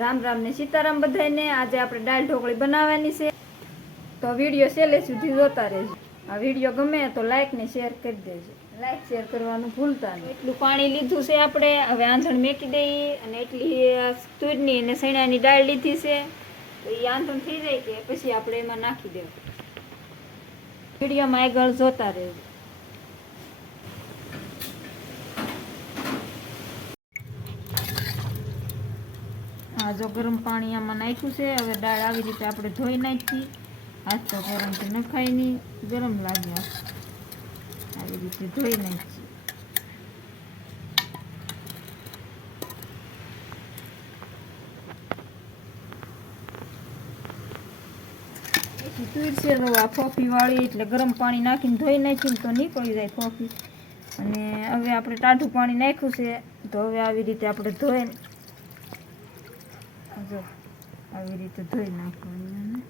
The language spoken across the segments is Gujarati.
રામ રામ ને સીતારામ બધાને આજે આપણે દાળ ઢોકળી બનાવવાની છે. તો વીડિયો છેલ્લે સુધી જોતા રહેજો. આ વીડિયો ગમે તો લાઈક ને શેર કરી દેજો. લાઈક શેર કરવાનું ભૂલતા નહીં. એટલું પાણી લીધું છે આપણે. હવે આંધણ મેકી દઈએ અને એટલી તુરની અને સૈણાની દાળ લીધી છે. તો એ આંધણ થઈ જાય કે પછી આપણે એમાં નાખી દેવું વિડીયોમાં આગળ જોતા રહેજો. આ ગરમ પાણી આમાં નાખ્યું છે, હવે દાળ આવી રીતે આપણે ધોઈ નાખી. આજ તો ગરમ તો નખાય નહીં, ગરમ લાગે હાથ. આવી રીતે ધોઈ નાખી. તુર તો આ ફોફી વાળી, એટલે ગરમ પાણી નાખીને ધોઈ નાખીને તો નીકળી જાય ફોફી. અને હવે આપણે ટાઢું પાણી નાખ્યું છે, તો હવે આવી રીતે આપણે ધોઈ જો, આવી રીતે ધોઈ નાખવાની.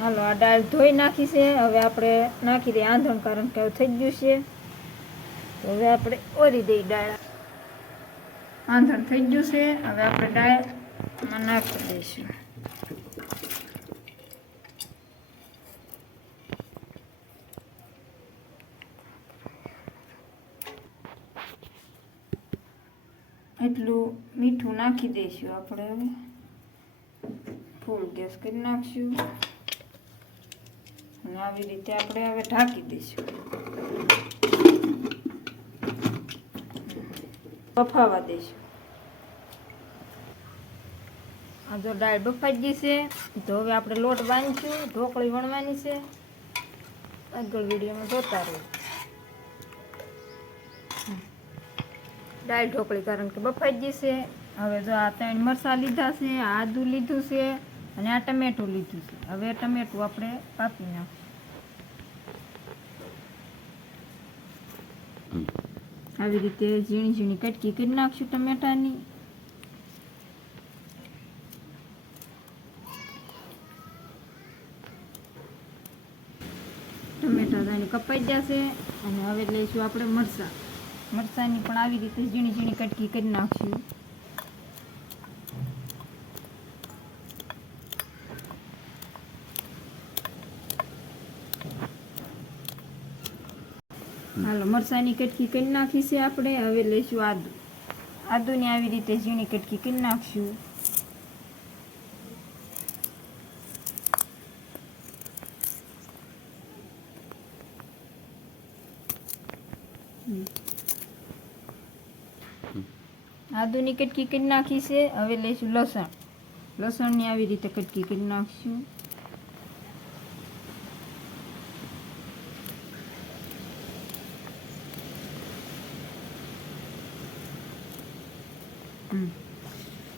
હાલો, આ દાળ ધોઈ નાખી છે. હવે આપણે નાખી દઈએ આંધણ કારણ કે થઈ ગયું છે. હવે આપણે ઓરી દઈએ દાળ આંધણ થઈ ગયું છે. હવે આપણે દાળમાં નાખી દઈશું. એટલું મીઠું નાખી દઈશું આપણે હવે. ફૂલ ગેસ કરી નાખશું. અને આવી રીતે આપણે હવે ઢાંકી દઈશું. બફાવા દઈશું. આ જો દાળ બફાઈ ગઈ છે, તો હવે આપણે લોટ બાંધીશું, ઢોકળી વણવાની છે. આગળ વિડીયોમાં જોતા રહો દાળ ઢોકળી કારણ કે બફાઈ ગઈ છે હવે જો આ ત્રણ મરચાં લીધા છે આદું લીધું છે અને આ ટમેટું લીધું છે. હવે ટમેટું આપણે કાપી નાખશું આવી રીતે ઝીણી ઝીણી કટકી કરી નાખશું ટમેટાની. ટમેટા કપાઈ જશે અને હવે લઈશું આપણે મરચાં. મરચાંની પણ આવી રીતે ઝીણી ઝીણી કટકી કરી નાખશું. હાલો, મરચાંની કટકી કરી નાખી છે આપણે. હવે લઈશું આદુ. આદુની આવી રીતે ઝીણી કટકી કરી નાખશું. આદુની કટકી કરી નાખી છે. હવે લઈશું લસણ. લસણની આવી રીતે કટકી કરી નાખીશું.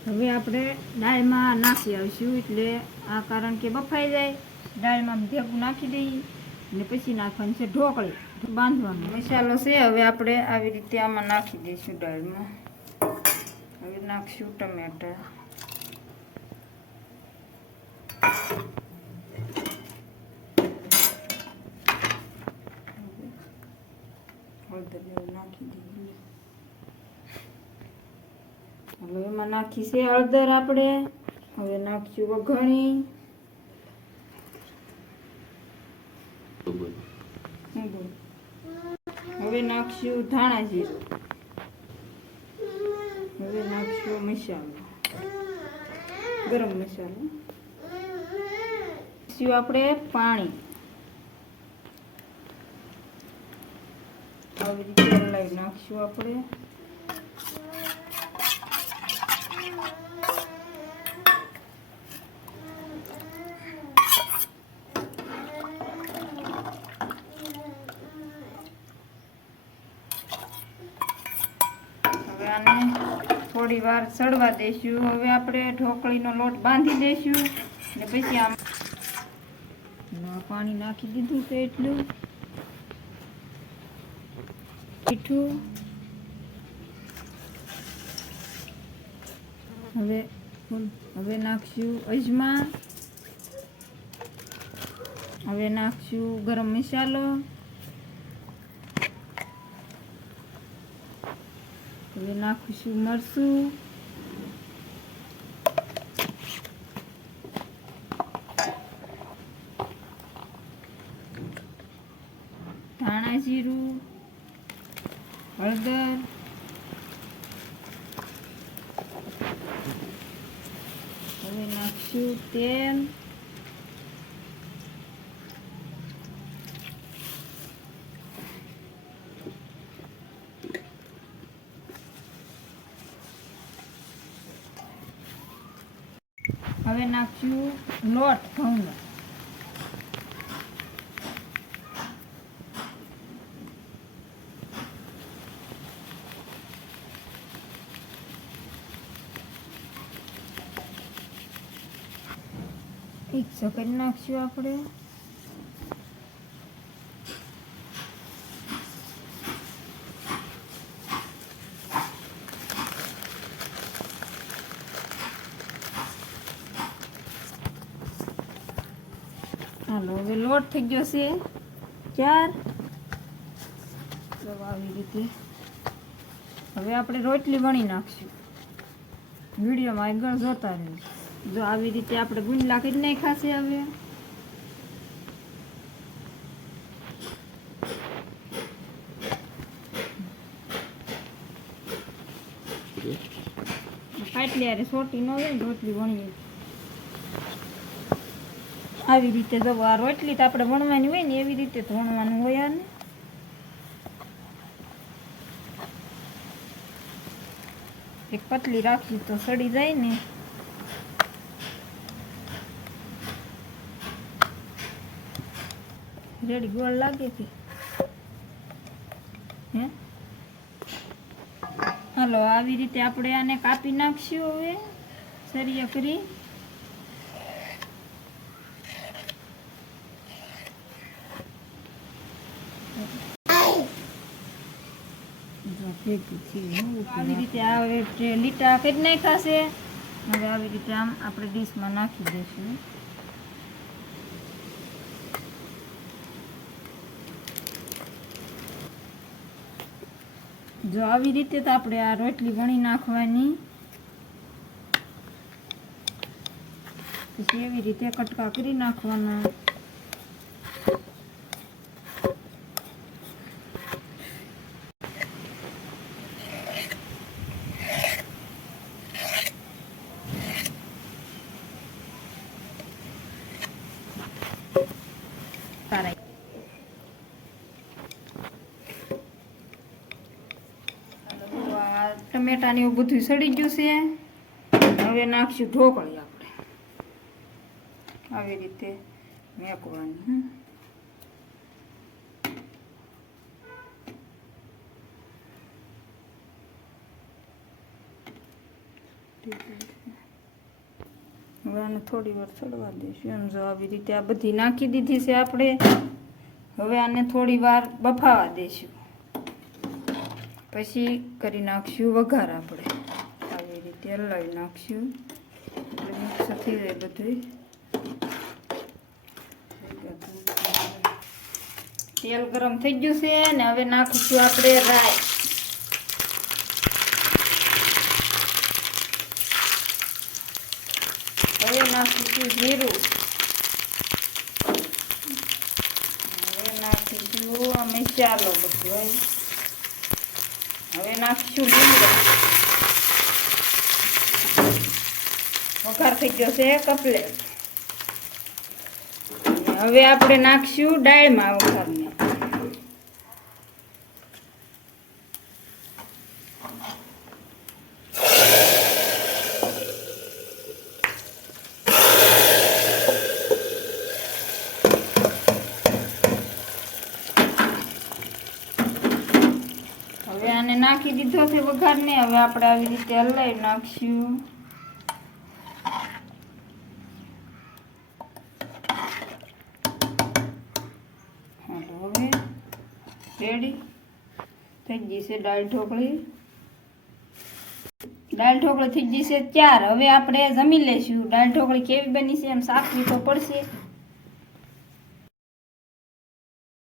હવે આપણે દાળમાં નાખી આવીશું એટલે આ કારણ કે બફાઈ જાય. દાળમાં ભેગું નાખી દઈએ અને પછી નાખવાનું છે ઢોકળી બાંધવાનું. મસાલો છે. હવે આપણે આવી રીતે આમાં નાખી દઈશું દાળમાં. નાખશું ટમેટા. નાખી દઈએ હવે એમાં નાખી છે હળદર આપણે. હવે નાખશું વઘણી. હવે નાખશું ધાણા જીરું. હવે નાખશો મસાલો. ગરમ મસાલો. નાખશું આપણે પાણી. આવી રીતે હલાવી નાખશું આપણે. આને થોડી વાર સડવા દઈશું હવે આપણે ઢોકળીનો લોટ બાંધી દઈશું ને પછી આમ પાણી નાખી દીધું છે એટલું. મીઠું. હવે હવે નાખશું અજમા. હવે નાખશું ગરમ મસાલો. હવે નાખીશું મરચું. ધાણા જીરું હળદર. હવે નાખશું તેલ. હવે નાખ્યું લોટ ઘઉંનો. મિક્સ કરી નાખશું આપણે. હાલો હવે લોટ થઈ ગયો છે. ચાર. તો આવી રીતે. હવે આપણે રોટલી વણી નાખશું. વિડીયોમાં આગળ જોતા રહીશું. જો આવી રીતે આપણે ગુંડલા કરી નાખ્યા છે હવે. પાટલી યારે સોટી ન હોય રોટલી વણીએ. આવી રીતે જો આ રોટલી તો આપણે વણવાની હોય ને એવી રીતે તો હોય આને. એક પતલી રાખી તો સડી જાય ને. રેડી ગોળ લાગે કે હે? હાલો, આવી રીતે આપણે આને કાપી નાખશું હવે. સરિયા કરી જો ભેગું થયું. આવી રીતે આ જે લીટા કરી નાખ્યા છે, હવે આવી રીતે આમ આપણે ડીશમાં નાખી દઈશું. જો આવી રીતે તો આપણે આ રોટલી વણી નાખવાની. પછી એવી રીતે કટકા કરી નાખવાના તારા તો આ ટમેટા ને એવું બધું સડી ગયું છે. હવે નાખશું ઢોકળી આપણે. આવી રીતે મેકવાની. હવે આને થોડી વાર ચડવા દઈશું. એમ જો આવી રીતે આ બધી નાખી દીધી છે આપણે. હવે આને થોડી વાર બફાવા દઈશું. પછી કરી નાખશું વઘાર આપણે. આવી રીતે હલાવી નાખશું. એટલે મિક્સ થઈ જાય બધું તેલ ગરમ થઈ ગયું છે ને હવે નાખીશું આપણે રાઈ. હવે નાખીશું જીરું. હવે નાખીશું અમે ચાલો બધું. હવે નાખીશું લીમડો. વઘાર થઈ ગયો છે કપલેટ હવે આપણે નાખશું ડાળમાં વઘારને હવે દીધો છે વઘારને હવે આપણે આવી રીતે હલાવી નાખશું. હાલો હવે. રેડી થઈ ગઈ છે દાળ ઢોકળી. દાળ ઢોકળી થઈ ગઈ છે ચાર. હવે આપણે જમી લઈશું. દાળ ઢોકળી કેવી બની છે એમ સાકવી તો પડશે.